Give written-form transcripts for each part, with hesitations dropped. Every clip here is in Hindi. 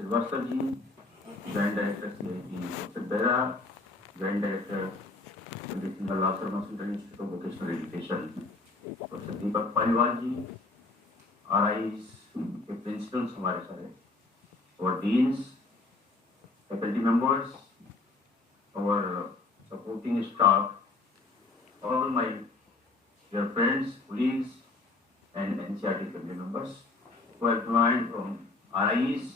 Srivastava ji, joint director CIT, doctor Bera, joint director Pandit Singh लासरमा central institute of vocational education, doctor Deepak Paliwal ji, RIs के प्रिंसिपल्स हमारे सारे, और डीन्स, फैकल्टी मेंबर्स, और supporting staff, all my dear friends, colleagues, and NCERT family members who have joined from RIs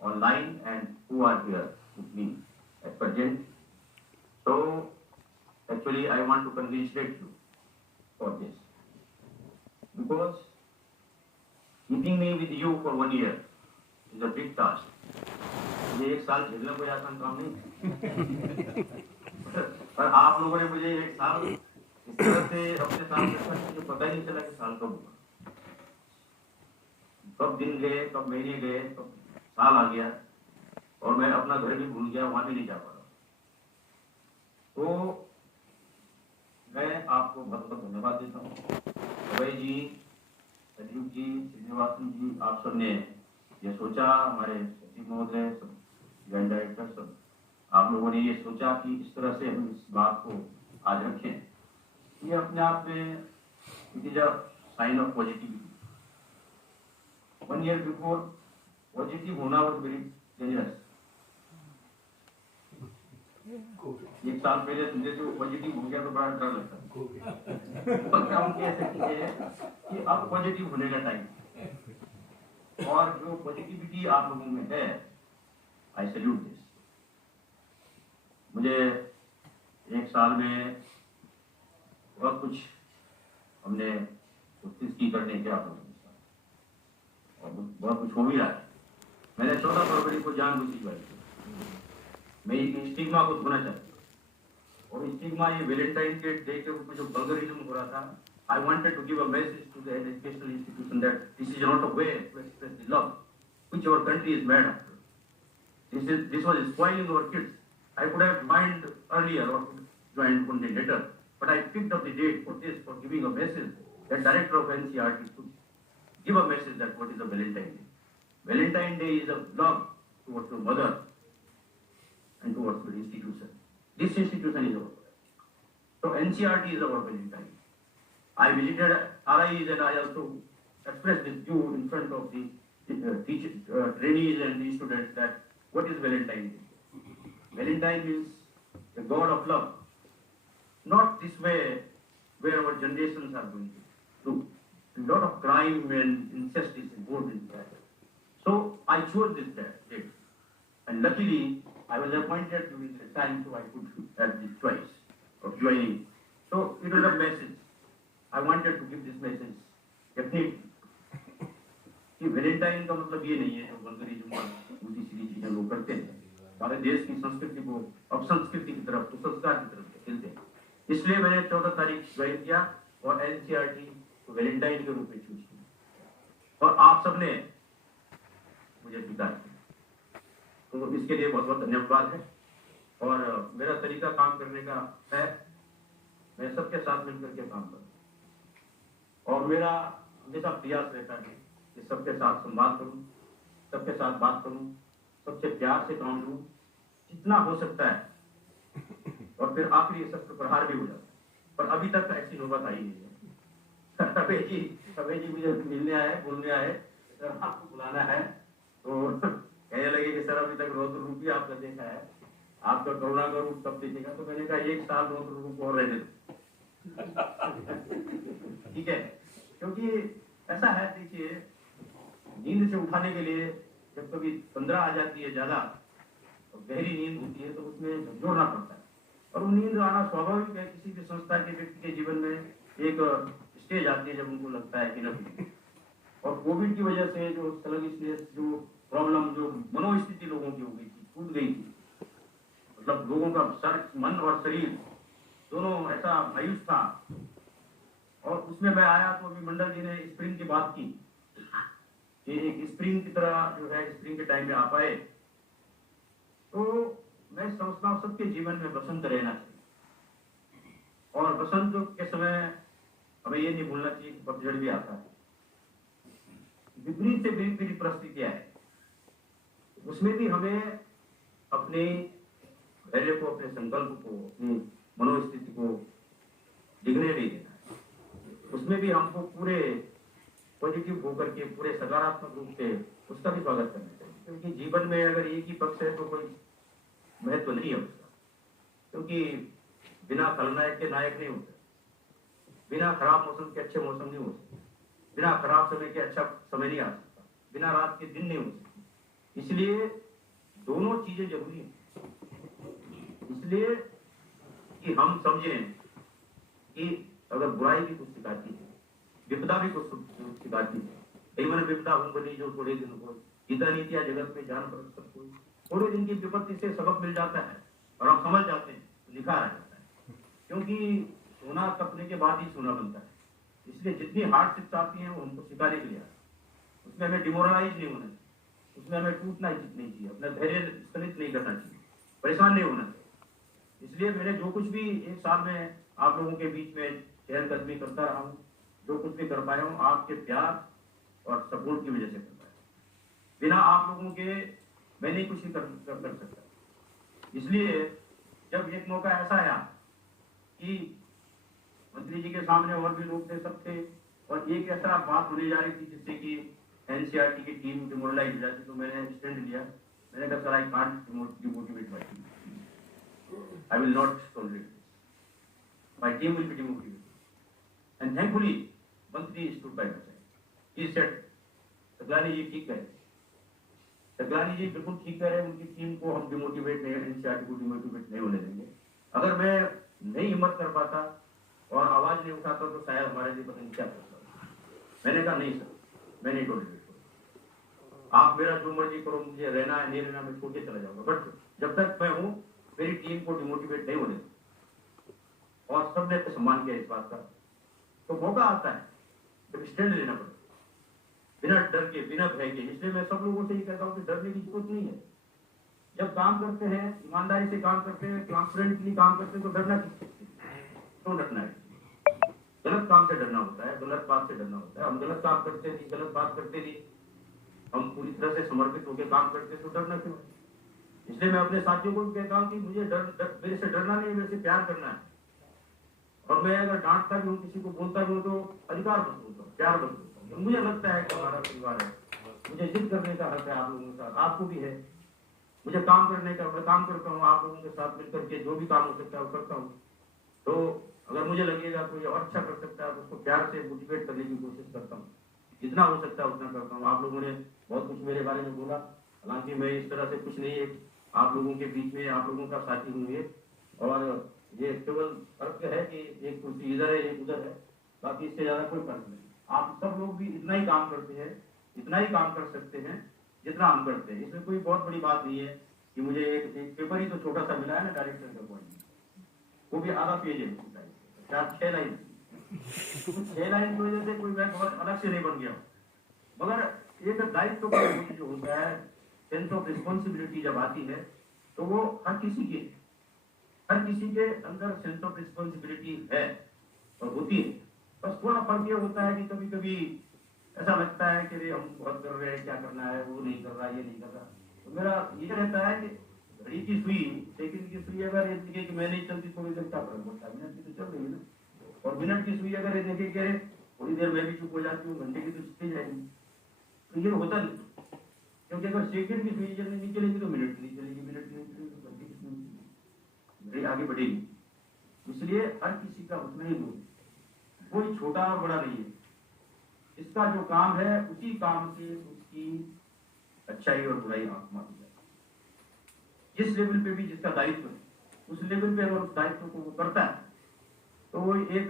online and who are here with me at present. So, actually, I want to congratulate you for this, because keeping me with you for 1 year is a big task. ये 1 साल झेलना कोई आसान काम नहीं, पर आप लोगों ने मुझे 1 साल इस तरह से अपने साथ रखा कि मुझे पता ही नहीं चला कि साल कब हुआ, कब दिन गए, कब महीने गए, कब साल आ गया, और मैं अपना घर भी भूल गया, वहां भी नहीं जा पा रहा। तो मैं आपको बहुत बहुत धन्यवाद देता हूँ। अभय जी, संजीव जी, श्रीनिवासन जी, आप सबने ये सोचा, हमारे सचिव महोदय, सब जॉइंट डायरेक्टर, सब आप लोगों ने ये सोचा कि इस तरह से हम इस बात को आज रखें। ये अपने आप में it is a sign of positivity. 1 year before positive होना वॉज वेरी डेंजरस। 1 साल पहले तुमसे जो पॉजिटिव हो गया तो बड़ा डर लगता है। हम कह सकते हैं कि अब पॉजिटिव होने का टाइम, और जो पॉजिटिविटी आप लोगों में है, आई सैल्यूट दिस। मुझे 1 साल में बहुत कुछ हमने कोशिश की करने के आप लोगों के साथ, और बहुत कुछ हो भी रहा है। मैंने 14 फरवरी को जानबूझ की बात की, मैं एक स्टिग्मा को धोना चाहता हूँ, और स्टिग्मा ये वैलेंटाइन के डे के रूप में जो वल्गरिज्म हो रहा था, I wanted to give a message to the educational institution that this is not a way to express the love which our country is mad after. This was spoiling our kids. I could have joined earlier or joined one day later, but I picked up the date for this, for giving a message that director of NCERT should give a message that what is a Valentine Day. Valentine Day is a love towards your mother and towards your institution. This institution is our mother. So NCERT is our Valentine. I visited RIs and I also expressed with you in front of the trainees and the students that what is Valentine Day. Valentine means the God of love. Not this way where our generations are going through. A lot of crime and incest is involved in that. So I chose this date. And luckily I was appointed during the time, so I could have the choice of joining. So it was a message. I wanted to give this message. Definitely. कि वैलेंटाइन का मतलब ये नहीं है जो वल्गरिज्म और उल्टी सीधी चीजें लोग करते हैं, हमारे देश की संस्कृति को अपसंस्कृति की तरफ, कुसंस्कार की तरफ खेलते हैं। इसलिए मैंने 14 तारीख ज्वाइन किया और NCERT को वैलेंटाइन के रूप में चूज किया, और आप सबने मुझे स्वीकार किया, तो इसके लिए बहुत बहुत धन्यवाद है। और मेरा तरीका काम करने का है, मैं सबके साथ मिलकर के काम करूँ, और मेरा हमेशा प्रयास रहता है कि सबके साथ संवाद करूं, सबके साथ बात करूं, सबसे प्यार से काम लूं जितना हो सकता है, और फिर आखिरी सबसे प्रहार भी हो जाता है। पर अभी तक ऐसी नौबत आई नहीं है। अभय जी मुझे मिलने आए, बोलने आए, सर आपको बुलाना है, तो कहने लगे कि सर अभी तक रौद्र रूप ही आपका देखा है, आपका करुणा का रूप कब देखेगा। तो मैंने कहा 1 साल रौद्र रूप और रहने दो। ठीक है, क्योंकि ऐसा है, देखिए नींद से उठाने के लिए जब कभी 15 आ जाती है ज्यादा, तो गहरी नींद होती है, तो उसमें झकझोरना पड़ता है, और वो नींद आना स्वाभाविक है। किसी भी संस्था के व्यक्ति के जीवन में एक स्टेज आती है जब उनको लगता है कि नहीं, और कोविड की वजह से जो स्लगिशनेस, जो प्रॉब्लम, जो मनोस्थिति लोगों की हो गई थी, टूट गई थी, मतलब लोगों का सर, मन और शरीर दोनों ऐसा मायूस था। और उसमें मैं आया तो अभी मंडल जी ने स्प्रिंग की बात की कि एक स्प्रिंग की तरह जो है, स्प्रिंग के टाइम में आ पाए, तो मैं समझता हूँ सबके जीवन में बसंत रहना चाहिए, और बसंत के समय हमें ये नहीं भूलना चाहिए कि पतझड़ भी आता है। विपरीत से विपरीत परिस्थितियां है, उसमें भी हमें अपने धैर्य को, अपने संकल्प को, अपनी मनोस्थिति को डिगने नहीं देना है। उसमें भी हमको पूरे पॉजिटिव होकर के, पूरे सकारात्मक रूप से उसका भी स्वागत करना चाहिए, क्योंकि जीवन में अगर एक ही पक्ष है तो कोई महत्व नहीं है उसका, क्योंकि बिना खलनायक के नायक नहीं होते, बिना खराब मौसम के अच्छे मौसम नहीं हो सकते, बिना खराब समय के अच्छा समय नहीं आ सकता, बिना रात के दिन नहीं हो सकते। इसलिए दोनों चीजें जरूरी हैं। इसलिए कि हम समझें कि अगर बुराई भी कुछ सिखाती है, विपदा भी कुछ सिखाती है। कई मन विपदा हूं बनी जो थोड़े दिन को, गीता नीतिया जगत में जान पर सब कोई। थोड़े दिन की विपत्ति से सबक मिल जाता है और हम समझ जाते हैं, लिखा रह जाता है, क्योंकि सोना तपने के बाद ही सोना बनता है। इसलिए जितनी हार्ड शिक्षा आती है वो हमको सिखाने के लिए आती है। उसमें हमें डिमोरलाइज नहीं होना चाहिए, उसमें हमें टूटना नहीं चाहिए, अपना धैर्य स्खलित नहीं करना चाहिए, परेशान नहीं होना चाहिए। इसलिए मैंने जो कुछ भी एक साल में आप लोगों के बीच में चहलकदमी करता रहा हूँ, जो कुछ भी कर पाया हूँ आपके प्यार और सपोर्ट की वजह से कर पाया। बिना आप लोगों के मैं नहीं कुछ भी कर सकता। इसलिए जब एक मौका ऐसा आया कि मंत्री जी के सामने और भी लोग थे, सब थे, और एक ऐसा बात होने जा रही थी जिससे कि एनसीईआरटी की टीम डिमोरलाइज हो जाती, तो मैंने स्टैंड लिया। मैंने कहा sir, I can't demotivate my team, I will not tolerate this. My team will be demotivated. And thankfully, Mantri stood by my side. He said, Saglani ji ठीक कह रहे, सगलानी जी बिल्कुल ठीक कह रहे हैं, उनकी टीम को हम डिमोटिवेट नहीं, एनसीईआरटी को डिमोटिवेट नहीं होने देंगे। अगर मैं नहीं हिम्मत कर पाता और आवाज नहीं उठाता तो शायद हमारे लिए पता नहीं क्या करता। मैंने कहा नहीं सर, मैं नहीं टॉलरेट करूँगा, आप मेरा जो मर्जी करो, मुझे रहना है नहीं रहना मैं छोड़ के चला जाऊंगा, बट जब तक मैं हूँ मेरी टीम को डिमोटिवेट नहीं होने। और सबने तो सम्मान किया इस बात का। तो मौका आता है जब स्टैंड लेना पड़ता, बिना डर के, बिना भय के। इसलिए मैं सब लोगों से ये कहता हूँ कि डरने की जरूरत नहीं है। जब काम करते हैं, ईमानदारी से काम करते हैं, ट्रांसपेरेंटली काम करते हैं, तो डरना क्यों डरना है? गलत काम से डरना होता है, गलत बात से डरना होता है। हम गलत काम करते नहीं, गलत बात करते नहीं, हम पूरी तरह से समर्पित होकर काम करते, तो डरना क्यों है? इसलिए मैं अपने साथियों को भी कहता हूँ कि मुझे मेरे से डरना नहीं, मेरे से प्यार करना है। और मैं अगर डांटता भी हूँ, किसी को बोलता भी हूँ, तो अधिकार बस बोलता हूँ, प्यार बस बोलता हूँ। मुझे लगता है कि हमारा परिवार है, मुझे जिद करने का हक है आप लोगों के साथ, आपको भी है। मुझे काम करने का, मैं काम करता हूँ आप लोगों के साथ मिलकर के, जो भी काम हो सकता है वो करता हूँ। तो अगर मुझे लगेगा कोई और अच्छा कर सकता है तो उसको प्यार से मोटिवेट करने की कोशिश करता हूँ, जितना हो सकता है उतना करता हूँ। आप लोगों ने बहुत कुछ मेरे बारे में बोला, हालांकि मैं इस तरह से कुछ नहीं है, आप लोगों के बीच में आप लोगों का साथी हूँ ये, और ये केवल फर्क है कि एक कुर्सी इधर है एक उधर है, बाकी इससे ज्यादा कोई फर्क नहीं। आप सब लोग भी इतना ही काम करते हैं, इतना ही काम कर सकते हैं जितना हम करते हैं। इसमें कोई बहुत बड़ी बात नहीं है कि मुझे एक पेपर ही तो छोटा सा मिला है ना डायरेक्टर का पॉइंट, वो भी आधा पेज है, 6 लाइन। 6 लाइन की वजह से कोई मैं बहुत अलग से नहीं बन गया, मगर एक दायित्व का जो होता है, सेंस ऑफ रिस्पॉन्सिबिलिटी जब आती है, तो वो हर किसी के अंदर सेंस ऑफ रिस्पॉन्सिबिलिटी है और होती है। बस थोड़ा फर्क ये होता है कि कभी कभी ऐसा लगता है कि हम बहुत कर रहे हैं, क्या करना है, वो नहीं कर रहा, ये नहीं कर रहा। तो मेरा ये रहता है कि घड़ी की सुई, सेकंड की सुई अगर ये देखे कि मैं नहीं चलती थोड़ी देर, क्या फर्क पड़ता है, मिनट की तो चल रही है ना। और मिनट की सुई अगर ये देखे कि थोड़ी देर मैं भी चुप हो जाती हूँ, घंटे की तो चलती जाएगी, तो ये होता नहीं। क्योंकि अगर सेकंड की सुई चलने नहीं चलेगी तो मिनट की नहीं चलेगी, मिनट की नहीं चलेगी तो घंटे की सुई आगे बढ़ेगी। इसलिए हर किसी का उतना ही गुण, कोई छोटा और बड़ा नहीं है। इसका जो काम है उसी काम से उसकी अच्छाई और बुराई आत्मा हो जाए। जिस लेवल पे भी जिसका दायित्व है, उस लेवल पे अगर उस दायित्व को वो करता है, तो वो एक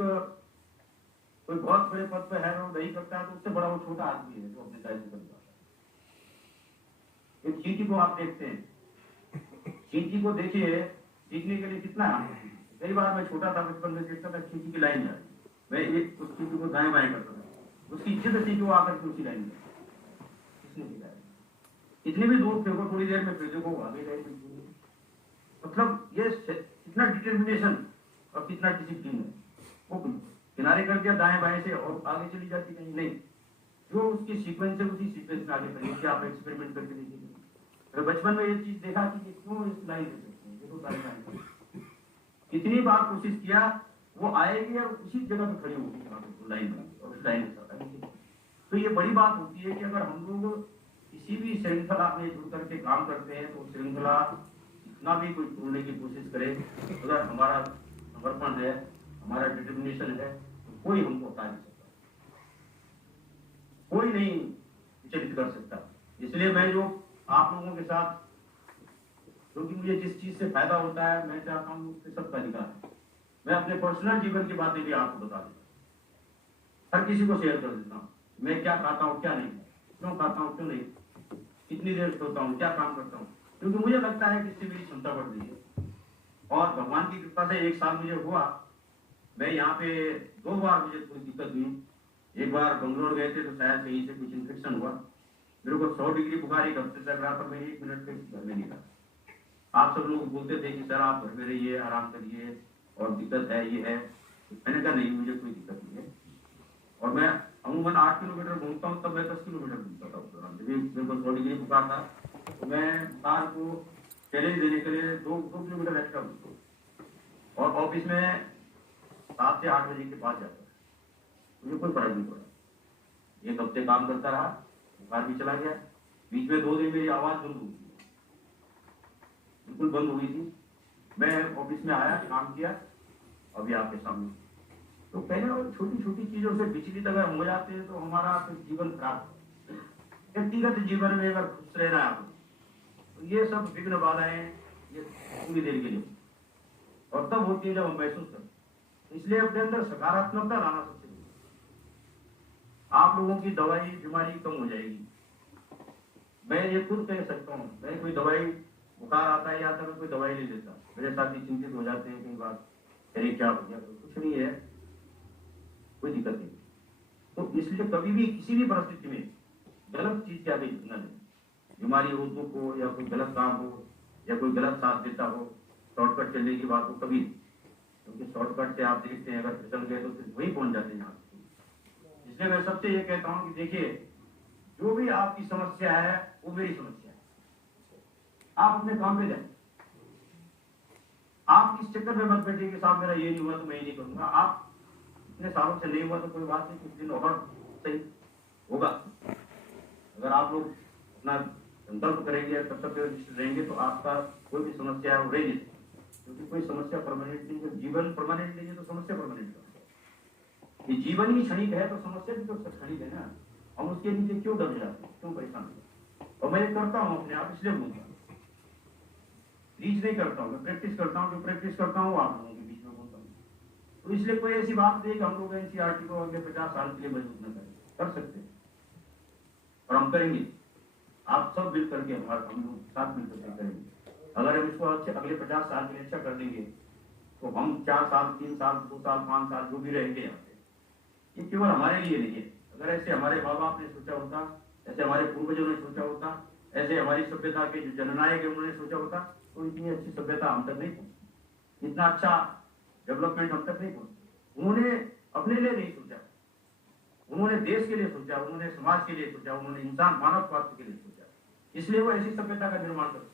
कोई बहुत बड़े पद पे है वो नहीं करता है, तो उससे बड़ा वो छोटा आदमी है जो अपने दायित्व कर पाता है। एक चींटी को आप देखते हैं, चींटी को देखिए, सीखने के लिए कितना है। कई बार मैं छोटा था, बचपन में देखता था चींटी की लाइन जा रही, मैं एक उस चींटी को दाएं बाएं करता था, उसकी जिद थी कि वो आकर के उसी लाइन में, किसने सिखाया? इतनी भी दूर फेंको, थोड़ी देर में फिर देखो आगे गए। मतलब ये कितना डिटर्मिनेशन और कितना डिसिप्लिन है। वो किनारे कर दिया दाएं बाएं से और आगे चली जाती कहीं नहीं, जो उसकी सीक्वेंस है उसी सीक्वेंस में आगे बढ़ेगी। आप एक्सपेरिमेंट करके देखिए, मैं बचपन में ये चीज देखा कि क्यों इस लाइन दे सकते हैं, देखो सारी लाइन कितनी बार कोशिश किया, वो आएगी और उसी जगह पे खड़ी होगी लाइन में, और उस लाइन के साथ। तो ये बड़ी बात होती है कि अगर हम लोग किसी भी श्रृंखला में जुड़ करके काम करते हैं तो श्रृंखला जितना भी कोई तोड़ने की कोशिश करे, अगर हमारा समर्पण है, हमारा डिटर्मिनेशन है, तो कोई हमको हटा नहीं सकता, कोई नहीं विचलित कर सकता। इसलिए मैं जो आप लोगों के साथ, क्योंकि मुझे जिस चीज से फायदा होता है मैं चाहता हूँ उससे सबका अधिकार है। मैं अपने पर्सनल जीवन की बातें भी आपको बता देता हूँ, हर किसी को शेयर कर देता हूँ। मैं क्या खाता हूँ, क्या नहीं, क्यों खाता हूँ, क्यों नहीं, कितनी देर सोता हूँ, क्या काम करता हूँ, क्योंकि मुझे लगता है कि इससे मेरी क्षमता बढ़ रही है। और भगवान की कृपा से 1 साल मुझे हुआ, मैं यहाँ पे 2 बार मुझे कोई दिक्कत हुई। एक बार बंगलोर गए थे तो शायद कहीं से कुछ इन्फेक्शन हुआ, मेरे को 100 डिग्री बुखार 1 हफ्ते तक रहा, पर मैं 1 मिनट पे घर में नहीं रहा। आप सब लोग बोलते थे कि सर आप घर में रहिए, आराम करिए, और दिक्कत है ये है। मैंने कहा नहीं, मुझे कोई दिक्कत नहीं है। और मैं अमूमन 8 किलोमीटर घूमता हूँ, तब मैं 10 किलोमीटर घूमता था उस दौरान। जब मेरे को 100 डिग्री बुखार था तो मैं कार को चैलेंज देने के लिए 2 किलोमीटर एक्स्ट्रा घूमता हूँ, और ऑफिस में 7 से 8 बजे के बाद जाता है, मुझे कोई फर्क नहीं पड़ा। 1 हफ्ते काम करता रहा, बुखार भी चला गया। बीच में 2 दिन मेरी आवाज बंद हो गई, बिल्कुल बंद हो गई थी। मैं ऑफिस में आया, काम किया, अभी आपके सामने। तो कहने छोटी छोटी चीजों से विचलित अगर हो जाते हैं तो हमारा फिर जीवन खराब है। व्यक्तिगत जीवन में अगर खुश रहना है आपको, तो ये सब विघ्न बाधाएं ये पूरी देर के लिए, और तब होती है जब हम महसूस करते हैं। इसलिए अपने अंदर सकारात्मकता लाना सबसे जरूरी है। आप लोगों की दवाई बीमारी कम हो जाएगी। मैं ये खुद कह सकता हूँ, मैं कोई दवाई, बुखार आता है या मैं कोई दवाई नहीं लेता। मेरे साथी चिंतित हो जाते हैं कई बार, अरे क्या हो गया, कुछ नहीं है, कोई दिक्कत नहीं। तो इसलिए कभी भी किसी भी परिस्थिति में गलत चीज के आगे झुकना नहीं। बीमारी हो, दुख हो, या कोई गलत काम हो, या कोई गलत साथ देता हो, शॉर्टकट चलने की बात हो, कभी, क्योंकि शॉर्टकट से आप देखते हैं अगर फिसल गए तो फिर वही पहुंच जाते हैं यहाँ। इसलिए मैं सबसे ये कहता हूँ कि देखिए, जो भी आपकी समस्या है वो मेरी समस्या है। आप अपने काम पे जाए, आप इस चक्कर में मत बैठिए कि साहब मेरा ये नहीं हुआ तो मैं ये नहीं करूंगा। आप इतने सालों से नहीं हुआ तो कोई बात नहीं, कुछ दिन और सही होगा। अगर आप लोग अपना संकल्प करेंगे, कर्तव्य रहेंगे, तो आपका कोई भी समस्या है वो रहेगी, क्योंकि कोई समस्या परमानेंट नहीं है। जीवन परमानेंट नहीं है तो समस्या परमानेंट है। ये जीवन ही क्षणिक है तो समस्या भी तो क्षणिक है ना। हम उसके नीचे क्यों डर जाते हैं, क्यों परेशान होते हैं? और मैं ये करता हूँ अपने आप, इसलिए बोलता हूँ, रीच नहीं करता हूँ, मैं प्रैक्टिस करता हूँ। जो प्रैक्टिस करता हूँ आप लोगों के बीच में बोलता हूँ। तो इसलिए कोई ऐसी बात नहीं कि हम लोग एनसीईआरटी को अगले 50 साल के लिए मजबूत न करें, कर सकते हैं और हम करेंगे। आप सब मिल करके, हम लोग साथ मिल करके करेंगे। अगर हम इसको अगले 50 साल के लिए अच्छा कर देंगे तो हम 4 साल, 3 साल, 2 साल, 5 साल जो भी रहेंगे यहाँ पे, ये केवल हमारे लिए नहीं है। अगर ऐसे हमारे माँ बाप ने सोचा होता, ऐसे हमारे पूर्वजों ने सोचा होता, ऐसे हमारी सभ्यता के जो जननायक है उन्होंने सोचा होता, तो इतनी अच्छी सभ्यता हम तक नहीं पहुंची, इतना अच्छा डेवलपमेंट हम तक नहीं पहुंची। उन्होंने अपने लिए नहीं सोचा, उन्होंने देश के लिए सोचा, उन्होंने समाज के लिए सोचा, उन्होंने इंसान मानव स्वास्थ्य के लिए सोचा। इसलिए वो ऐसी सभ्यता का निर्माण करते।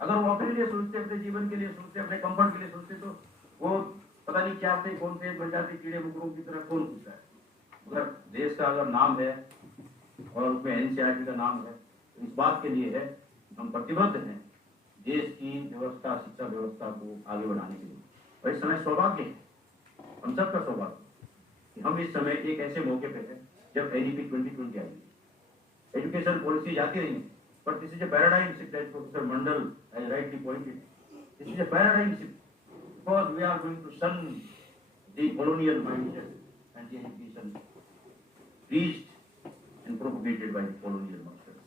अगर वो अपने लिए सोचते, अपने जीवन के लिए सोचते, अपने कंफर्ट के लिए सोचते, तो वो पता नहीं क्या थे, कौन से बन जाते कीड़े मकोड़ों की तरह, कौन पूछता है। अगर देश का अगर नाम है और उसमें एनसीईआरटी का नाम है, तो इस बात के लिए है हम प्रतिबद्ध हैं देश की व्यवस्था, शिक्षा व्यवस्था को आगे बढ़ाने के लिए। और इस समय सौभाग्य है, हम सबका सौभाग्य कि हम इस समय एक ऐसे मौके पे है जब एनईपी 2020 आएगी। एजुकेशन पॉलिसी जाती रही, but this is a paradigm shift, as Professor Mandal has rightly pointed. This is a paradigm shift because we are going to shun the colonial mindset and the education reached and propagated by the colonial masters.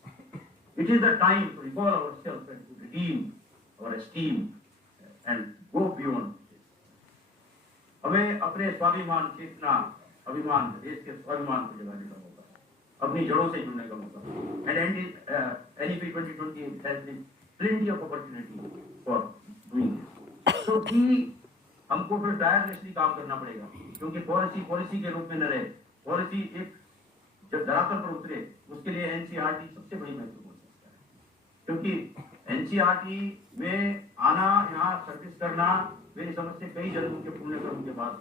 It is the time to recall ourselves and to redeem our esteem and go beyond this. हमें अपने स्वाभिमान, चेतना, अभिमान, देश के स्वाभिमान को जगाने का मौका, अपनी जड़ों से जुड़ने का मौका। And NEP 2020 has been plenty of opportunity for doing this. So कि हमको फिर टायरलेसली काम करना पड़ेगा, क्योंकि पॉलिसी के रूप में न रहे। पॉलिसी एक जब धरातल पर उतरे, उसके लिए एनसीईआरटी सबसे बड़ी महत्वपूर्ण संस्था है, क्योंकि क्योंकि एनसीईआरटी में आना, यहाँ सर्विस करना, मेरी समझ से कई जन्मों के पुण्य कर्म के बाद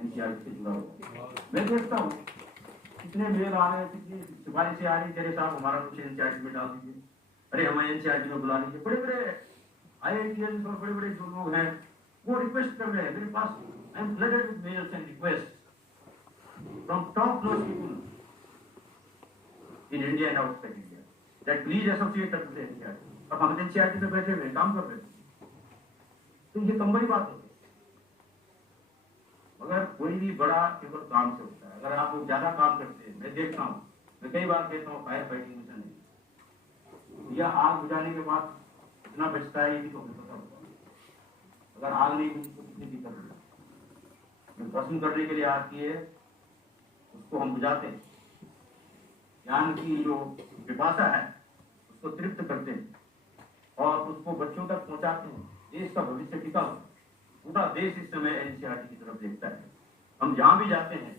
एनसीईआरटी से जुड़ा हुआ। मैं देखता हूँ कितने मेल आ रहे हैं, कितनी सिफारिशें आ रही, तेरे साहब हमारा कुछ एनसीईआरटी में डाल दीजिए, अरे हमें एनसीईआरटी में बुला लीजिए। बड़े बड़े IITians और बड़े बड़े जो लोग हैं वो रिक्वेस्ट कर रहे हैं मेरे पास। I am flooded with mails and request from top most people in India and outside India that please associate with NCERT. अब हम एनसीईआरटी में बैठे हुए काम कर रहे हैं, तो ये कम बड़ी बात है। मगर कोई भी बड़ा केवल काम से होता है। अगर आप लोग ज्यादा काम करते हैं, मैं देखता हूँ, मैं कई बार कहता हूँ फायर फाइटिंग मिशन है, या आग बुझाने के बाद कितना बचता है ये भी तो हमें पता होता है। अगर आग नहीं बुझी तो कितनी भी कर रहे हैं, भस्म करने के लिए आग की है, उसको हम बुझाते हैं, ज्ञान की जो पिपासा है उसको तृप्त करते हैं और उसको बच्चों तक पहुंचाते हैं। देश का भविष्य टिका हो, पूरा देश इस समय एनसीईआरटी की तरफ देखता है। हम जहां भी जाते हैं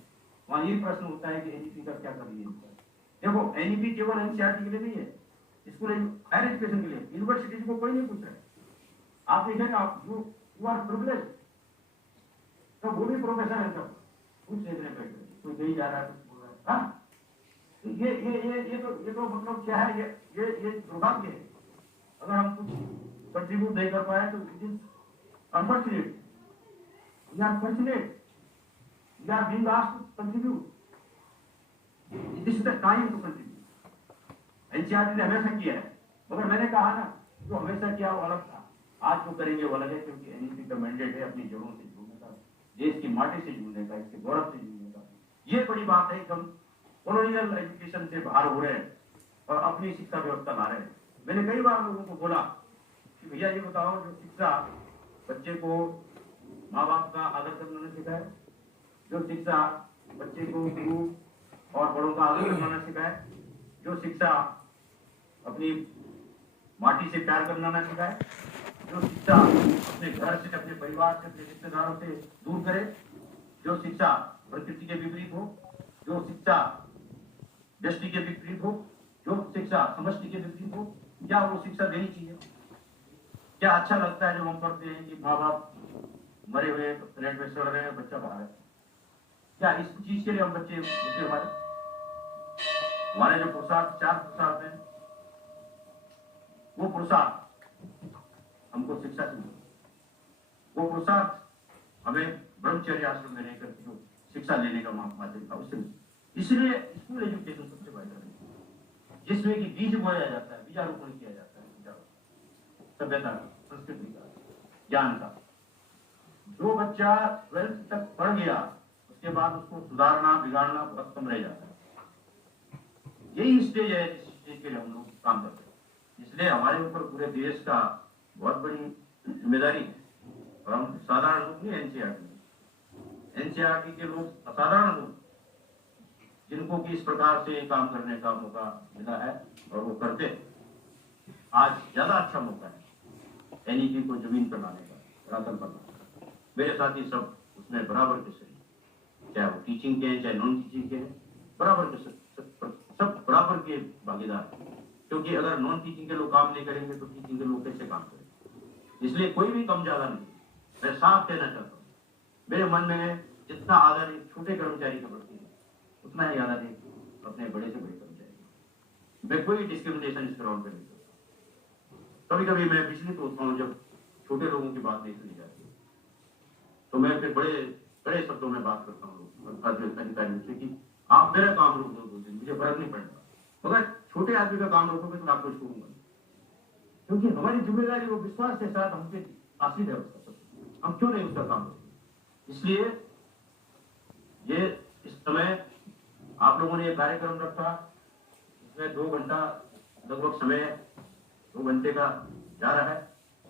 वहां ये प्रश्न होता है कि एनईपी का क्या करिए। देखो एनईपी केवल एनसीईआरटी के लिए नहीं है, स्कूल हायर एजुकेशन के लिए, यूनिवर्सिटी को कोई नहीं पूछ रहा है। आप देखेंगे, आप यू आर प्रिविलेज, तो वो भी प्रोफेसर है, सब कुछ देखने बैठे, कोई कहीं जा रहा है, कुछ बोल रहा है। हाँ, ये तो मतलब क्या है, ये दुर्भाग्य है। अगर हम कुछ कंट्रीब्यूट नहीं कर पाए तो it is unfortunate, we are fortunate, we are being asked to contribute, this is the time to contribute. NCERT ने हमेशा किया है, मगर मैंने कहा ना, जो हमेशा किया वो अलग था, आज जो करेंगे वो अलग है, क्योंकि एनईपी का मैंडेट है अपनी जड़ों से जुड़ने का, देश की माटी से जुड़ने का, इसके गौरव से जुड़ने का। ये बड़ी बात है कि हम कॉलोनियल एजुकेशन से बाहर हो रहे हैं और अपनी शिक्षा व्यवस्था ला रहे हैं। मैंने कई बार लोगों को बोला कि भैया ये बताओ, जो शिक्षा बच्चे को माँ बाप का आदर करना न सिखाए, जो शिक्षा बच्चे को गुरु और बड़ों का आदर करना न सिखाए, जो शिक्षा अपनी माटी से प्यार करना न सिखाए, जो शिक्षा अपने घर से, अपने परिवार से, अपने रिश्तेदारों से दूर करे, जो शिक्षा प्रकृति के विपरीत हो, जो शिक्षा दृष्टि के विपरीत हो, जो शिक्षा समष्टि के विपरीत हो, क्या वो शिक्षा देनी चाहिए? क्या अच्छा लगता है जब हम पढ़ते हैं कि माँ बाप मरे हुए फ्लैट में सड़ रहे हैं, बच्चा बाहर है? क्या इस चीज के लिए हम बच्चे हमारे जो पुरुषार्थ, 4 पुरुषार्थ हैं, वो पुरुषार्थ हमको शिक्षा चाहिए, वो पुरुषार्थ हमें ब्रह्मचर्य आश्रम में रहकर जो शिक्षा लेने का माध्यम था उससे। इसलिए स्कूल एजुकेशन सबसे बेहतर है, जिसमें कि बीज बोया जाता है, बीजारोपण किया जाता है, सभ्यता का, संस्कृति का, ज्ञान का। जो बच्चा 12th तक पढ़ गया उसके बाद उसको सुधारना बिगाड़ना बहुत कम रह जाता है। यही स्टेज है जिस स्टेज के लिए हम लोग काम करते हैं। इसलिए हमारे ऊपर पूरे देश का बहुत बड़ी जिम्मेदारी है और हम साधारण लोग नहीं, एनसीईआरटी के लोग असाधारण लोग, जिनको कि इस प्रकार से काम करने का मौका मिला है और वो करते हैं। आज ज्यादा अच्छा मौका है एनईपी को जमीन पर लाने का, धरातल पर लाने का। मेरे साथी सब उसमें बराबर के सही, चाहे वो टीचिंग के हैं चाहे नॉन टीचिंग के हैं, बराबर के सब बराबर के भागीदार हैं। क्योंकि अगर नॉन टीचिंग के लोग काम नहीं करेंगे तो टीचिंग के लोग कैसे काम करेंगे? इसलिए कोई भी कम ज्यादा नहीं। मैं साफ कहना चाहता हूँ, मेरे मन में जितना आदर एक छोटे कर्मचारी का बढ़ती है, उतना ही आदर एक अपने बड़े से बड़े कर्मचारी। मैं कोई डिस्क्रिमिनेशन इस ग्राउंड पर नहीं करता। कभी कभी मैं विचलित होता हूँ जब छोटे लोगों की बात नहीं सुनी जाती, तो मैं फिर बड़े शब्दों में बात करता हूँ अधिकारियों से कि आप मेरा काम रोक दो 2 दिन, मुझे फर्क नहीं पड़ता, मगर छोटे आदमी का काम रोकोगे तो मैं आपको छोड़ूंगा। क्योंकि हमारी जिम्मेदारी वो विश्वास के साथ हम पे आश्रित है उसका, हम क्यों नहीं उसका काम करेंगे? इसलिए ये इस समय आप लोगों ने ये कार्यक्रम रखा, इसमें 2 घंटा लगभग समय 2 घंटे का जा रहा है।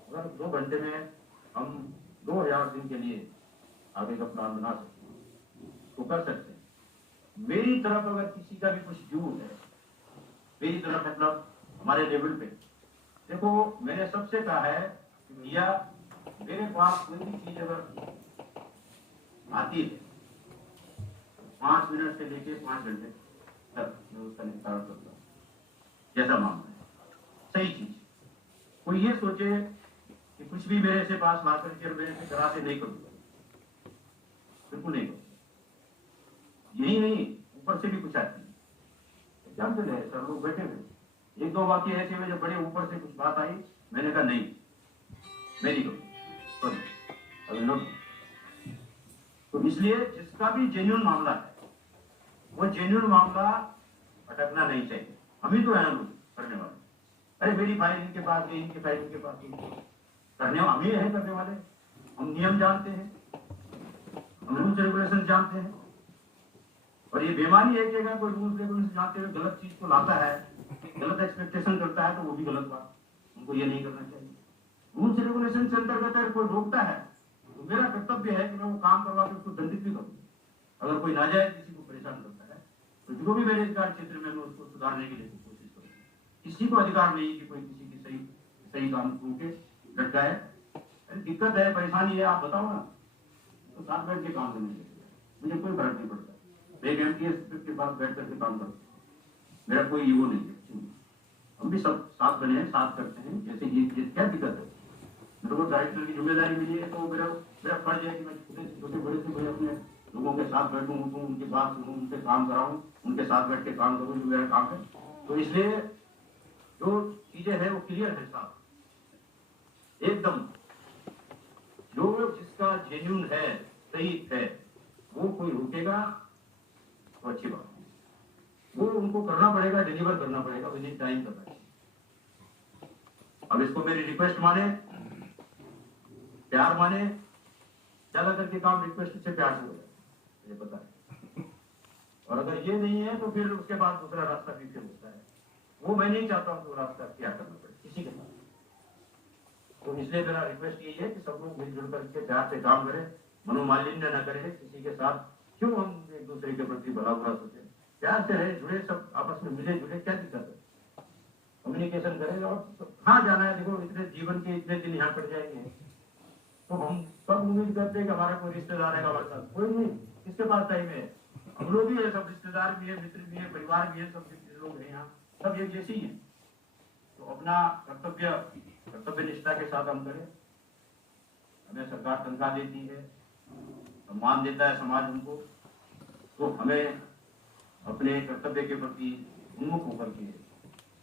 अगर 2 घंटे में हम 2000 दिन के लिए आगे का प्लान बना सकते हैं तो कर सकते हैं। मेरी तरफ अगर किसी का भी कुछ ड्यूज है, मेरी तरफ मतलब हमारे लेवल पे, देखो मैंने सबसे कहा है कि भैया मेरे पास कोई भी चीज अगर आती है 5 मिनट से लेके 5 घंटे तक मैं उसका निस्तारण करता हूँ, जैसा मामला है, सही चीज कोई ये सोचे कि कुछ भी मेरे से पास ला करके मेरे से करा से नहीं करूंगा, बिल्कुल नहीं करूंगा। यही नहीं, ऊपर से भी कुछ आती है। एग्जाम चले सर लोग बैठे हुए, एक दो वाक्य ऐसे में जब बड़े ऊपर से कुछ बात आई, मैंने कहा नहीं, मैं नहीं करूँ, अभी नोट। तो इसलिए जिसका भी जेन्युइन मामला है, वो जेन्युइन मामला अटकना नहीं चाहिए। हम ही तो है करने वाले। अरे मेरी फाइल इनके पास गई, इनकी फाइल इनके पास गई, करने हम ही है करने वाले। हम नियम जानते हैं, हम रूल्स रेगुलेशन जानते हैं। और ये बेमानी है कि अगर कोई रूल्स रेगुलेशन जानते हुए गलत चीज को लाता है, गलत एक्सपेक्टेशन करता है, तो वो भी गलत बात, उनको ये नहीं करना चाहिए। रूल्स रेगुलेशन के अंतर्गत अगर कोई रोकता है तो मेरा कर्तव्य है कि मैं वो काम करवा के उसको दंडित भी करूँ। अगर कोई नाजायज किसी को परेशान करता है तो जो भी मेरे अधिकार क्षेत्र में मैं उसको सुधारने के लिए कोशिश करूँ। किसी को अधिकार नहीं कि कोई किसी की सही काम रोके लटकाए। दिक्कत है, परेशानी है, आप बताओ ना, तो साथ बैठ के काम करने के लिए मुझे कोई फर्क नहीं पड़ता। एक MTS के पास बैठ करके काम करते, मेरा कोई ईगो नहीं है। हम भी सब साथ बने हैं, साथ करते हैं। जैसे ये क्या दिक्कत है, मेरे को डायरेक्टर की जिम्मेदारी मिली है, तो मेरा फर्ज है कि मैं छोटे बड़े से बड़े अपने लोगों के साथ बैठूं, उनकी बात सुनूं, उनसे काम कराऊं, उनके साथ बैठ के काम करूं, जो मेरा काम है। तो इसलिए जो चीजें हैं वो क्लियर है साहब, एकदम। जो जिसका जेन्युइन है, सही है, वो कोई रुकेगा तो अच्छी बात है। वो उनको करना पड़ेगा, डिलीवर करना पड़ेगा, विदिन टाइम करना चाहिए। अब इसको मेरी रिक्वेस्ट माने, प्यार माने, ज्यादा करके काम रिक्वेस्ट से प्यार से हो जाए, मुझे पता है। और अगर ये नहीं है तो फिर उसके बाद दूसरा रास्ता भी फिर होता है। वो मैं नहीं चाहता हूँ कि वो रास्ता क्या करना पड़े किसी के साथ। तो इसलिए मेरा रिक्वेस्ट यही है कि सब लोग मिलजुल करके प्यार से काम करें, मनोमालिन्य न करें किसी के साथ। क्यों हम एक दूसरे के प्रति भला बुरा सोचे, प्यार से रहे, जुड़े, सब आपस में मिले जुले, क्या दिक्कत है। कम्युनिकेशन करेगा और कहाँ जाना है। देखो इतने जीवन के इतने दिन यहाँ कट जाएंगे, तो हम सब उम्मीद करते हैं कि हमारा कोई रिश्तेदार है हमारे साथ, कोई नहीं, किसके पास टाइम है। हम लोग भी है, सब रिश्तेदार भी है, मित्र भी है, परिवार भी है, सब जितने लोग हैं यहाँ सब एक जैसे ही हैं। तो अपना कर्तव्य निष्ठा के साथ हम करें। हमें सरकार तनख्वाह देती है, सम्मान देता है समाज हमको, तो हमें अपने कर्तव्य के प्रति उन्मुख होकर के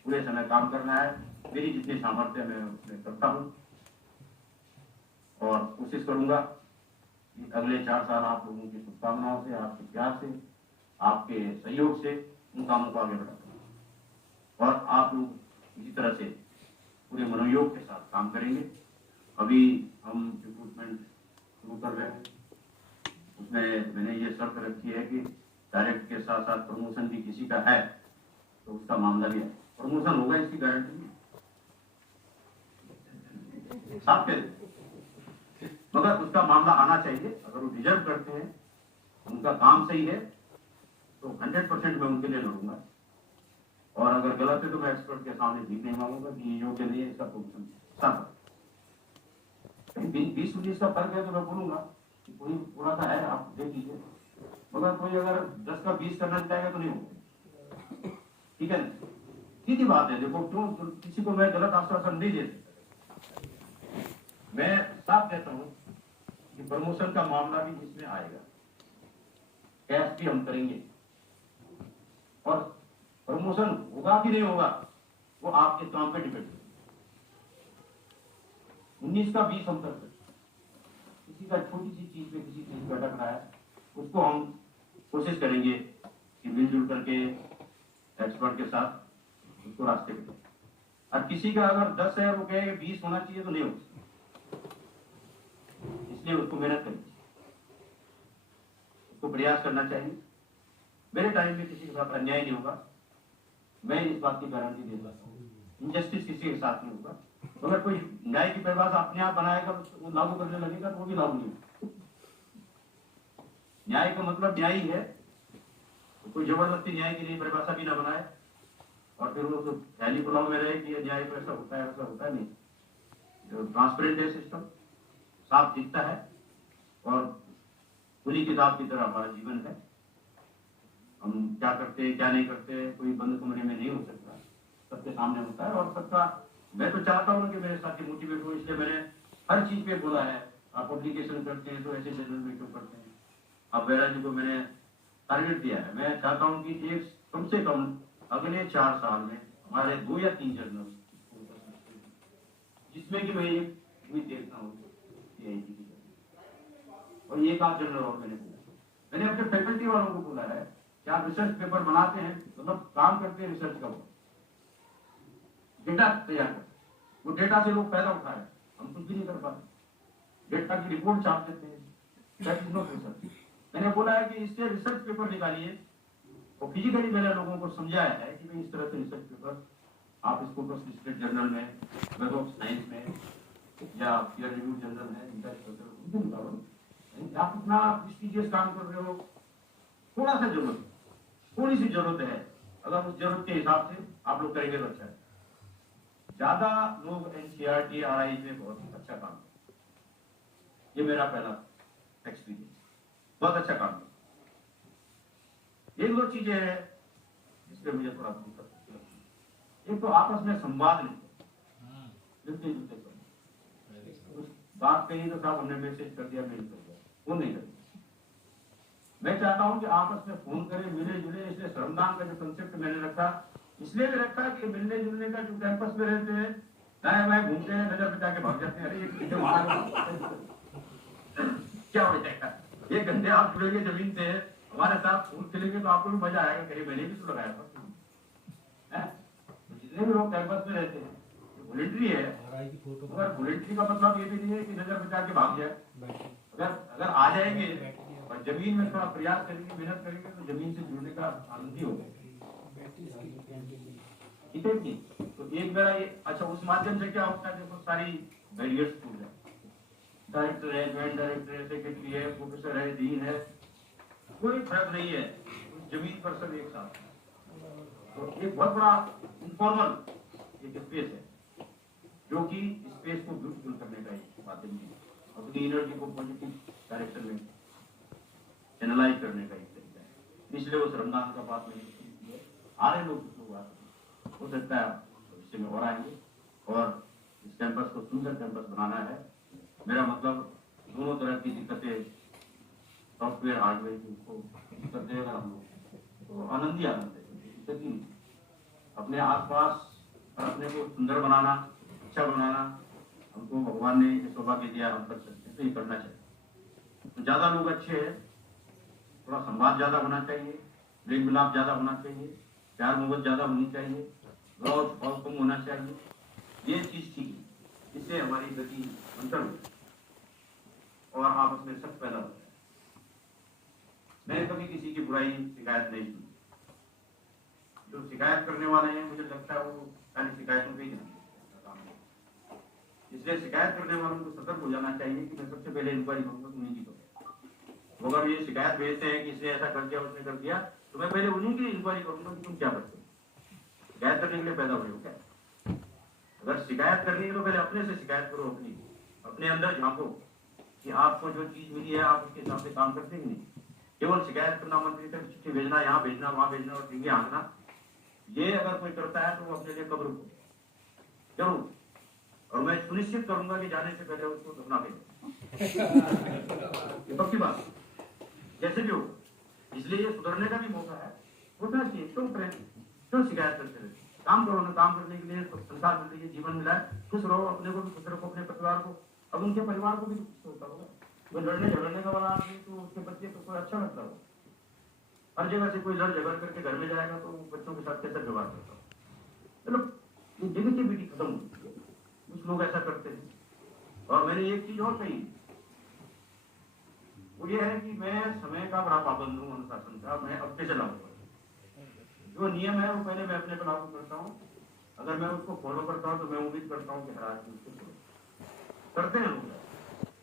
पूरे समय काम करना है। मेरी जितनी सामर्थ्य मैं उसमें करता हूँ और कोशिश करूंगा कि अगले 4 साल आप लोगों की शुभकामनाओं से, आपके प्यार से, आपके सहयोग से उन कामों को आगे बढ़ाऊंगा। और आप लोग इसी तरह से पूरे मनोयोग के साथ काम करेंगे। अभी हम रिक्रूटमेंट शुरू कर रहे हैं, उसमें मैंने ये शर्त रखी है कि डायरेक्ट के साथ साथ प्रमोशन भी किसी का है तो उसका मामला भी है। प्रमोशन होगा इसकी गारंटी साफ कह दें, मगर उसका मामला आना चाहिए। अगर वो डिजर्व करते हैं, उनका काम सही है, तो 100% मैं उनके लिए लड़ूंगा। और अगर गलत है तो मैं एक्सपर्ट के सामने भीख नहीं मांगूंगा कि ये योग्य नहीं है, इसका प्रमोशन साफ। 20-19 का फर्क है तो मैं बोलूंगा कि कोई थोड़ा सा है, आप देख लीजिए। मगर कोई अगर 10 का 20 करना चाहेगा तो नहीं होगा, ठीक है ना। सीधी बात है। देखो क्यों किसी को मैं गलत आश्वासन नहीं दे सकता। मैं साफ कहता हूं कि प्रमोशन का मामला भी इसमें आएगा, कैश भी हम करेंगे। और प्रमोशन होगा कि नहीं होगा वो आपके काम पे डिपेंड है। 19 का 20 हम कर सकते। किसी का छोटी सी चीज में किसी चीज का अटक रहा है, उसको हम कोशिश करेंगे कि मिलजुल करके एक्सपर्ट के साथ उसको रास्ते पे। और किसी का अगर 10 है वो कहे 20 होना चाहिए तो नहीं हो, इसलिए उसको मेहनत करनी चाहिए, उसको प्रयास करना चाहिए। मेरे टाइम में किसी के साथ अन्याय नहीं होगा, मैं इस बात की गारंटी दे सकता हूँ। इनजस्टिस किसी के साथ नहीं होगा। तो अगर कोई न्याय की परिभाषा अपने आप बनाएगा, वो लागू करने लगेगा तो वो भी लागू नहीं होगा। न्याय का मतलब न्याय ही है, तो कोई जबरदस्ती न्याय की नई परिभाषा भी ना बनाए और फिर वो तो पहली पुलाव में रहे कि न्याय तो ऐसा होता है, वैसा होता है नहीं। जो ट्रांसपेरेंट है सिस्टम, साफ दिखता है और खुली किताब की तरह हमारा जीवन है। हम क्या करते हैं क्या नहीं करते कोई बंद कमरे में नहीं हो सकता, सबके सामने होता है। और सबका मैं तो चाहता हूँ कि मेरे साथी मोटिवेट हो, इसलिए मैंने हर चीज पे बोला है। आप पब्लिकेशन करते हैं तो ऐसे जनरल में क्यों करते हैं? अब बेरा जी को मैंने टारगेट दिया है, मैं चाहता हूँ कि एक कम से कम अगले 4 साल में हमारे 2 या 3 जर्नल, जिसमें कि मैं एक भी देखता हूँ और एक आध जर्नल और मैंने अपने फैकल्टी वालों को बोला है कि आप रिसर्च पेपर बनाते हैं, मतलब काम करते हैं रिसर्च का, डेटा तैयार करते, वो डेटा से लोग फायदा उठा रहे हैं, हम कुछ भी नहीं कर पाते, डेटा की रिपोर्ट छाप देते हैं, दैट इज नॉट रिसर्च। मैंने बोला है कि इससे रिसर्च पेपर निकालिए, और फिजिकली मैंने लोगों को समझाया है कि भाई इस तरह से रिसर्च पेपर आप इसको बस लिस्टेड जर्नल में, वेब ऑफ साइंस में या पीयर रिव्यू जर्नल है, आप इतना प्रेस्टीजियस काम कर रहे हो, थोड़ा सा जरूरत, थोड़ी सी जरूरत है, अगर उस जरूरत के हिसाब से आप लोग करेंगे तो अच्छा है। ज्यादा लोग एनसीईआरटी आरआई में बहुत अच्छा काम है, ये मेरा पहला एक्सपीरियंस, बहुत अच्छा काम है। एक दो चीजें हैं जिसपे मुझे थोड़ा दिक्कत होती है। एक तो आपस में संवाद नहीं, जुलते जुलते बात कही तो साहब हमने मैसेज कर दिया, मेल कर दिया, वो नहीं करते। मैं चाहता हूं कि आपस में फोन करें, मिले जुले। इसलिए श्रमदान का जो कंसेप्ट मैंने रखा, इसलिए भी रखा कि मिलने जुलने का, जो कैंपस में रहते हैं दाएं बाएं घूमते हैं, नजर बचा के भाग जाते हैं, अरे क्या हो जाएगा, ये गंदे आप जुड़ेंगे जमीन से, हमारे साथ फूल खिलेंगे तो आपको भी मजा आएगा, कहीं मैंने भी तो लगाया था। तो जितने भी लोग कैंपस में रहते हैं, वॉलंटरी है, मगर वॉलंटरी का मतलब ये भी नहीं है कि नजर बचा के भाग जाए। अगर आ जाएंगे और जमीन में थोड़ा प्रयास करेंगे, मेहनत करेंगे, तो जमीन से जुड़ने का आनंद ही होगा। तो एक मेरा ये, अच्छा उस माध्यम से क्या होता है, देखो सारी बैरियर्स टूट जाए, डायरेक्टर है, ज्वाइंट डायरेक्टर है, सेक्रेटरी है, प्रोफेसर है, डीन है, कोई फर्क नहीं है, जमीन पर सब एक साथ। तो एक बहुत बड़ा इनफॉर्मल एक स्पेस है, जो कि स्पेस को ब्यूटीफुल करने का एक माध्यम है, अपनी एनर्जी को पॉजिटिव डायरेक्शन में चैनलाइज करने का एक तरीका है। इसलिए वो श्रमदान का बात मैंने आ रहे लोग हो सकता है भविष्य में और आएंगे, और इस कैंपस को सुंदर कैंपस बनाना है। मेरा मतलब दोनों तरह की दिक्कतें, सॉफ्टवेयर हार्डवेयर की उसको दिक्कत देगा हम लोग, तो आनंद ही आनंद है। अपने आसपास और अपने को सुंदर बनाना, अच्छा बनाना, हमको भगवान ने ये सौभाग्य दिया, हम कर सकते हैं, तो ये करना चाहिए। तो ज्यादा लोग अच्छे हैं, थोड़ा संवाद ज्यादा होना चाहिए, मेल मिलाप ज्यादा होना चाहिए, प्यार मोहब्बत ज्यादा होनी चाहिए, गौर कम होना चाहिए, ये चीज ठीक है। इससे हमारी गति अंतर होती है और आपस में सच पैदा होता है। मैंने कभी किसी की बुराई शिकायत नहीं सुनी। जो शिकायत करने वाले हैं, मुझे लगता है वो सारी शिकायतों पे ही ध्यान देते हैं। इसलिए शिकायत करने वालों को सतर्क हो जाना चाहिए कि मैं सबसे पहले इंक्वायरी करूंगा कि उन्हीं की तो, अगर ये शिकायत भेजते हैं कि इसने ऐसा कर दिया, उसने कर दिया, तो मैं पहले उन्हीं की इंक्वायरी करूंगा कि तुम क्या करते हो, शिकायत करने के लिए पैदा हुए हो क्या? अगर शिकायत करनी है तो पहले अपने से शिकायत करो, अपने अंदर झांको कि आपको जो चीज मिली है आप उसके हिसाब से काम करते ही नहीं। केवल शिकायत करना, मंत्री तक चिट्ठी भेजना, यहाँ भेजना, वहां भेजना और टीवी हाँकना, ये अगर कोई करता है तो वो अपने लिए कब्र को जरूर, और मैं सुनिश्चित करूंगा कि जाने से पहले उसको दफना भेजना, ये पक्की बात, जैसे भी हो। इसलिए ये सुधरने का भी मौका है, होना चाहिए। क्यों शिकायत करते रहे? काम करो ना, काम करने के लिए संसार मिल रही है, जीवन मिला है, खुश रहो, अपने को भी खुश रखो, अपने परिवार को, अब उनके परिवार को भी खुश होता होगा। वो लड़ने झगड़ने का वाला आदमी तो उसके बच्चे को कोई अच्छा लगता हो, हर जगह से कोई लड़ झगड़ करके घर में जाएगा तो बच्चों के साथ कैसा व्यवहार करता हो? मतलब ये नेगेटिविटी खत्म होती है, कुछ लोग ऐसा करते हैं। और मैंने एक चीज और कही, वो ये है कि मैं समय का बड़ा पाबंद हूँ, अनुशासन का, मैं अब से चलाऊंगा। जो नियम है वो पहले मैं अपने पर लागू करता हूँ, अगर मैं उसको फॉलो करता हूँ तो मैं उम्मीद करता हूँ कि हर आदमी उसको फॉलो करते हैं। लोग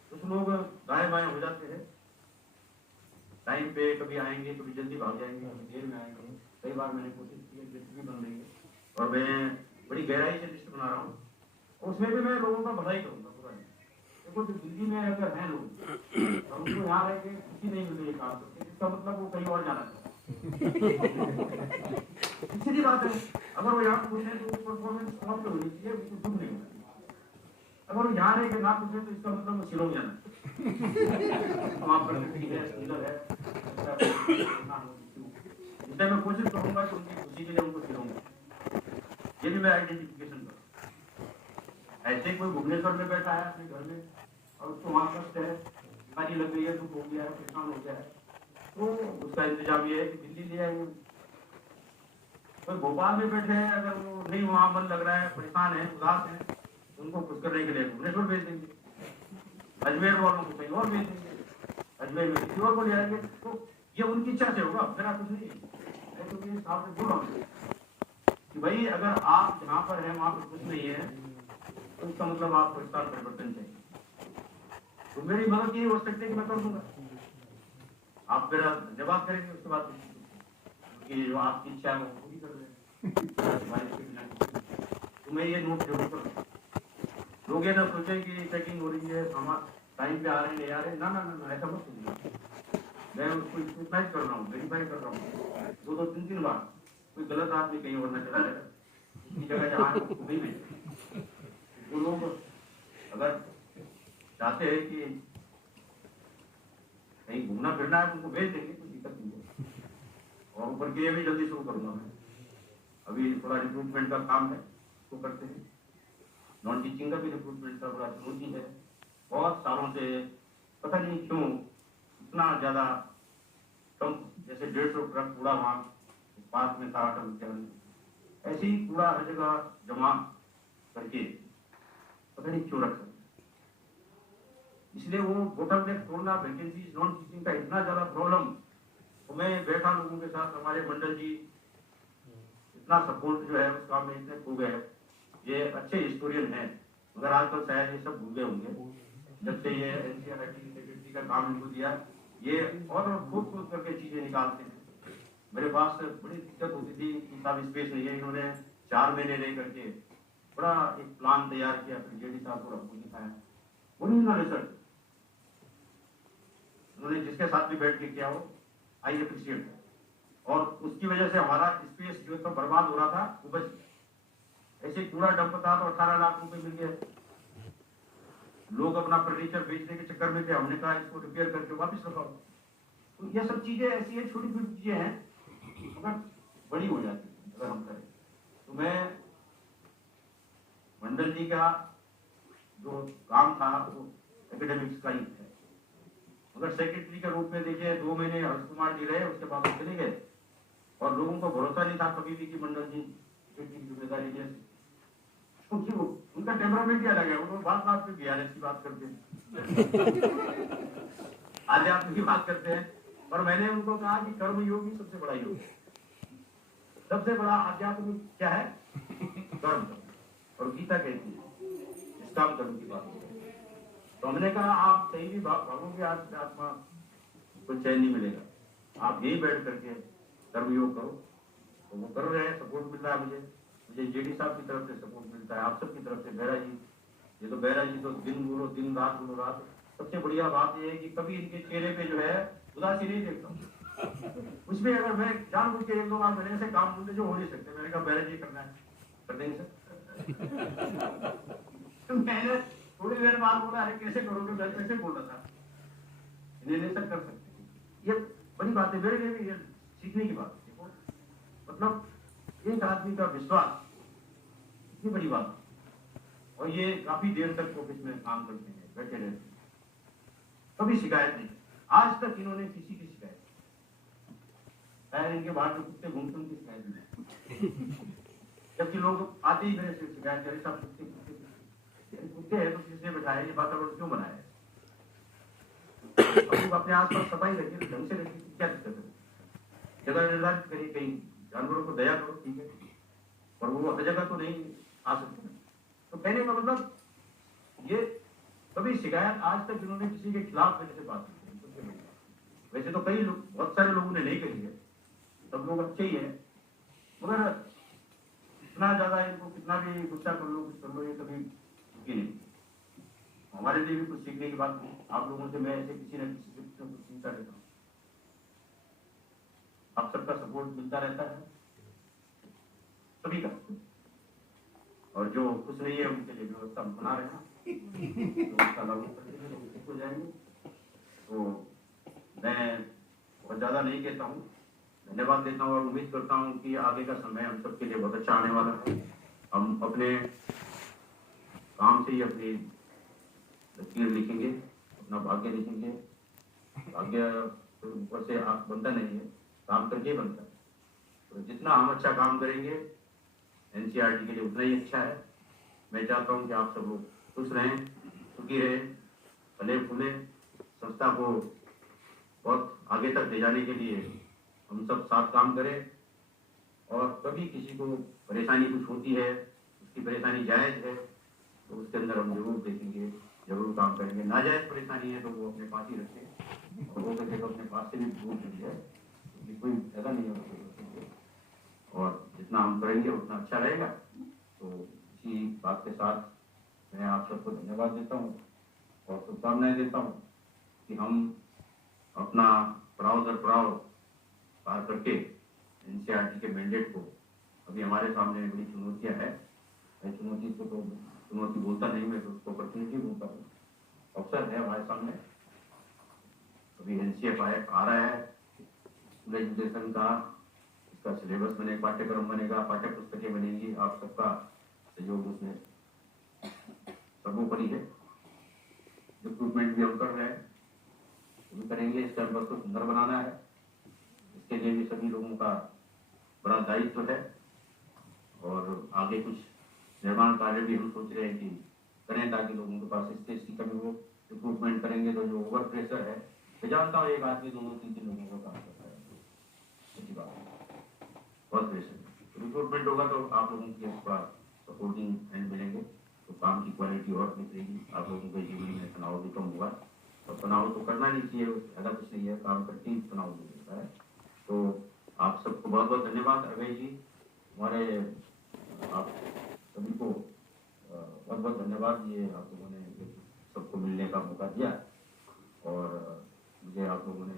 कुछ लोग दाएं बाएं हो जाते हैं, टाइम पे कभी आएंगे, कभी जल्दी भाग जाएंगे, कभी देर में आएंगे। कई बार मैंने कोशिश की, लिस्ट भी बन रही है और मैं बड़ी गहराई से लिस्ट बना रहा हूँ, उसमें भी मैं लोगों का भलाई करूंगा पूरा। देखो जो दिल्ली में अगर हैं लोग और उनको यहाँ रह के छुट्टी नहीं मिल रही है काम करके, इसका मतलब वो कहीं और जाना चाहते हैं। सीधी बात है, अगर वो यहाँ पूछे तो परफॉर्मेंस समाप्त होनी चाहिए, उसको दुख नहीं होना। अगर वो यहाँ रहे कि ना पूछे तो इसका मतलब वो शिलोंग जाना वहाँ प्रकृति है, सुंदर है, इसलिए मैं कोशिश करूंगा कि उनकी खुशी के लिए उनको शिलोंग, ये भी मैं आइडेंटिफिकेशन करूँ। ऐसे कोई भुवनेश्वर में बैठा है अपने घर में और उसको वहाँ कष्ट है, बीमारी लग गई है, दुख हो गया है, परेशान हो गया है, तो उसका इंतजाम ये है कि दिल्ली ले आएंगे। कोई भोपाल में बैठे हैं, अगर वो नहीं वहाँ मन लग रहा है, परेशान है, उदास है, उनको खुश करने के लिए भुवनेश्वर भेज देंगे, अजमेर वालों को कहीं और भेज देंगे, अजमेर में किसी और को ले आएंगे। तो ये उनकी इच्छा से होगा, मेरा कुछ नहीं है। मैं तो ये साफ से बोल रहा हूँ कि भाई अगर आप जहाँ पर हैं वहाँ पर कुछ नहीं है तो इसका मतलब आपको स्थान परिवर्तन चाहिए। तो मेरी मदद ये हो सकती है कि मैं कर दूंगा, आप मेरा धन्यवाद करेंगे उसके बाद कि जो आपकी इच्छा है वो पूरी कर रहे हैं। तो मैं ये नोट जरूर करूँ, लोग ये ना सोचे कि चेकिंग हो रही है, हम टाइम पे आ रहे हैं नहीं आ रहे, ना ना ना ऐसा मत सोचिए। मैं उसको स्क्रूटनाइज कर रहा हूँ, वेरीफाई कर रहा हूँ 2-3 बार, कोई गलत आदमी कहीं और न चला जाएगा, उसकी जगह जहाँ उसको नहीं भेजे। वो लोग अगर चाहते हैं कि कहीं घूमना फिरना है उनको भेज देंगे, कोई दिक्कत नहीं है। और ऊपर के लिए भी जल्दी शुरू करूंगा मैं, अभी थोड़ा रिक्रूटमेंट का काम है उसको करते हैं, नॉन टीचिंग का भी रिक्रूटमेंट का बड़ा चुनौती है। बहुत सालों से पता नहीं क्यों इतना ज्यादा कम, जैसे 150 ट्रक कूड़ा वहाँ पास में था अटल उद्यान, ऐसे ही कूड़ा हर जगह जमा करके पता नहीं क्यों रख सकते। इसलिए वो बोटल नेक तोड़ना, वैकेंसी नॉन टीचिंग का इतना ज्यादा प्रॉब्लम, तो मैं बैठा लोगों के साथ, हमारे मंडल जी इतना सपोर्ट जो है उस काम में इतने खो गए, ये अच्छे हिस्टोरियन हैं, मगर आजकल शायद ये सब भूल गए होंगे जब से ये एनसीईआरटी सेक्रेटरी का काम इनको दिया। ये और खूब खोद करके चीजें निकालते हैं। मेरे पास बड़ी दिक्कत होती थी कि साहब स्पेस नहीं है, इन्होंने 4 महीने रह करके बड़ा एक प्लान तैयार किया, फिर जेडी साहब को हमको दिखाया, ओरिजिनल रिसर्च उन्होंने जिसके साथ भी बैठ के किया हो, आई अप्रिशिएट। और उसकी वजह से हमारा स्पेस जो तो बर्बाद हो रहा था वो बच गया। ऐसे कूड़ा डंप था तो 18 लाख रुपए मिल गए, लोग अपना फर्नीचर बेचने के चक्कर में थे, हमने कहा इसको रिपेयर करके वापस रखाओ। तो ये सब चीजें ऐसी है, छोटी छोटी चीजें हैं मगर बड़ी हो जाती है अगर हम करें। तो मैं मंडल जी का जो काम था वो एकेडमिक्स का ही है, मगर सेक्रेटरी के रूप में देखिए 2 महीने हर्ष कुमार जी रहे, उसके बाद वो चले गए और लोगों को भरोसा नहीं था कभी भी कि मंडल जी सेक्रेटरी की जिम्मेदारी ले, क्योंकि वो उनका टेम्परामेंट ही अलग है, वो बात पे बीआरएस की बात करते हैं आध्यात्म की बात करते हैं। और मैंने उनको कहा कि कर्म योगी सबसे बड़ा योग, सबसे बड़ा आध्यात्म क्या है, कर्म। और गीता कहती है इस काम कर्म की बात। तो हमने कहा आप कहीं भी भागोगे आज आत्मा को चैन नहीं मिलेगा, आप यही बैठ करके कर्मयोग करो। तो वो कर रहे हैं, सपोर्ट मिल रहा है मुझे जेडी साहब की तरफ से सपोर्ट मिलता है, आप सबकी तरफ से, बेरा जी, ये तो बेरा जी तो दिन बोलो दिन रात बोलो रात। सबसे बढ़िया बात यह है कि कभी इनके चेहरे पे जो है उदासी नहीं देखता हूँ, उसमें अगर मैं जानबूझ के 1-2 बार मैंने ऐसे काम बोलते जो हो नहीं सकते, मैंने कहा बेरा जी करना है कर देंगे सर तो मैंने थोड़ी देर बाद बोला है कैसे करोगे, मैं कैसे बोल रहा था, इन्हें सब कर सकते। ये बड़ी बात है मेरे लिए भी, ये सीखने की बात है। देखो मतलब एक आदमी का विश्वास इतनी बड़ी बात है, और ये काफी देर तक ऑफिस में काम करते हैं, बैठे रहते हैं, कभी शिकायत नहीं, आज तक इन्होंने किसी की शिकायत, शायद इनके बाहर जो कुत्ते घूमते उनकी शिकायत नहीं, जबकि लोग आते ही मेरे से शिकायत करें सब कुत्ते हैं तो किसने बैठाया, ये वातावरण क्यों बनाया है, अपने आसपास सफाई रखिए, ढंग से रखिए, क्या दिक्कत है, जगह निर्धारित करिए, कहीं जानवरों को दया करो, ठीक है, और वो हर जगह तो नहीं आ सकते। तो कहने का मतलब ये कभी शिकायत आज तक इन्होंने किसी के खिलाफ मेरे से बात नहीं की। वैसे तो कई लोग, बहुत सारे लोगों ने नहीं करी है, सब लोग अच्छे ही है, मगर इतना ज्यादा इनको कितना भी गुस्सा कर लो, कुछ कर लो, ये कभी रुकी नहीं। हमारे लिए भी कुछ सीखने की बात नहीं, आप लोगों से मैं ऐसे किसी न किसी से कुछ सीखता रहता हूँ, आप सबका सपोर्ट मिलता रहता है, सभी का, और जो कुछ नहीं है उनके लिए व्यवस्था बना रहे हैं, व्यवस्था लागू करके लोग ठीक हो जाएंगे। तो मैं बहुत ज़्यादा नहीं कहता हूँ, धन्यवाद देता हूँ और उम्मीद करता हूँ कि आगे का समय हम सबके लिए बहुत अच्छा आने वाला है। हम अपने काम से ही अपनी लकीर लिखेंगे, अपना भाग्य लिखेंगे। भाग्य तो ऊपर से आप बनता नहीं है, काम करके ही बनता है। तो जितना हम अच्छा काम करेंगे एनसीईआरटी के लिए उतना ही अच्छा है। मैं चाहता हूँ कि आप सब लोग खुश रहें, सुखी रहें, फले फूले, संस्था को बहुत आगे तक ले जाने के लिए हम सब साथ काम करें। और कभी किसी को परेशानी कुछ होती है, उसकी परेशानी जायज़ है तो उसके अंदर हम जरूर देखेंगे, जरूर काम करेंगे। नाजायज़ परेशानी है तो वो अपने पास ही रखें और हो सके तो अपने पास से भी दूर करिए, क्योंकि कोई फायदा नहीं है। और जितना हम करेंगे उतना अच्छा रहेगा। तो इसी बात के साथ मैं आप सबको धन्यवाद देता हूँ और शुभकामनाएं देता हूँ कि हम अपना पड़ाव दर पड़ाव पार करके एनसीईआरटी के मैंडेट को, अभी हमारे सामने बड़ी चुनौतियाँ है। मैं चुनौती को तो चुनौती बोलता नहीं, मैं तो उसको अपॉर्चुनिटी बोलता हूँ। अवसर है हमारे सामने। अभी एनसीएफ आ रहा है, स्कूल एजुकेशन का, इसका सिलेबस बने, पाठ्यक्रम बनेगा, पाठ्य पुस्तकें बनेंगी। आप सबका सहयोग उसमें सर्वोपरि है। रिक्रूटमेंट भी हम कर रहे हैं, वो भी करेंगे। इस कैंपस को सुंदर बनाना है, इसके लिए भी सभी लोगों का बड़ा दायित्व है। और आगे कुछ निर्माण कार्य भी हम सोच रहे हैं कि करें, ताकि लोगों के पास स्पेस की कमी हो। रिक्रूटमेंट करेंगे तो जो ओवर प्रेशर है, मैं जानता हूँ एक आदमी 2-3 लोगों को काम करता है, अच्छी बात है, बहुत प्रेशर। रिक्रूटमेंट होगा तो आप लोगों की थोड़ा सपोर्टिंग हैंड मिलेंगे तो काम की क्वालिटी और निकलेगी। आप लोगों के जीवन में तनाव भी कम हुआ, और तनाव तो करना नहीं चाहिए, ज़्यादा कुछ नहीं है, काम करके ही तनाव दूर होता है। तो आप सबको बहुत बहुत धन्यवाद। अभय जी, हमारे आप सभी को बहुत बहुत धन्यवाद। ये आप लोगों ने सबको मिलने का मौका दिया और मुझे आप लोगों ने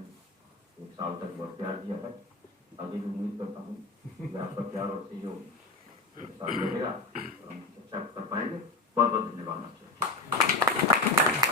1 साल तक बहुत प्यार दिया है। आगे भी उम्मीद करता हूँ कि आपका प्यार और सहयोग साथ रहेगा और हम अच्छा कर पाएंगे। बहुत बहुत धन्यवाद।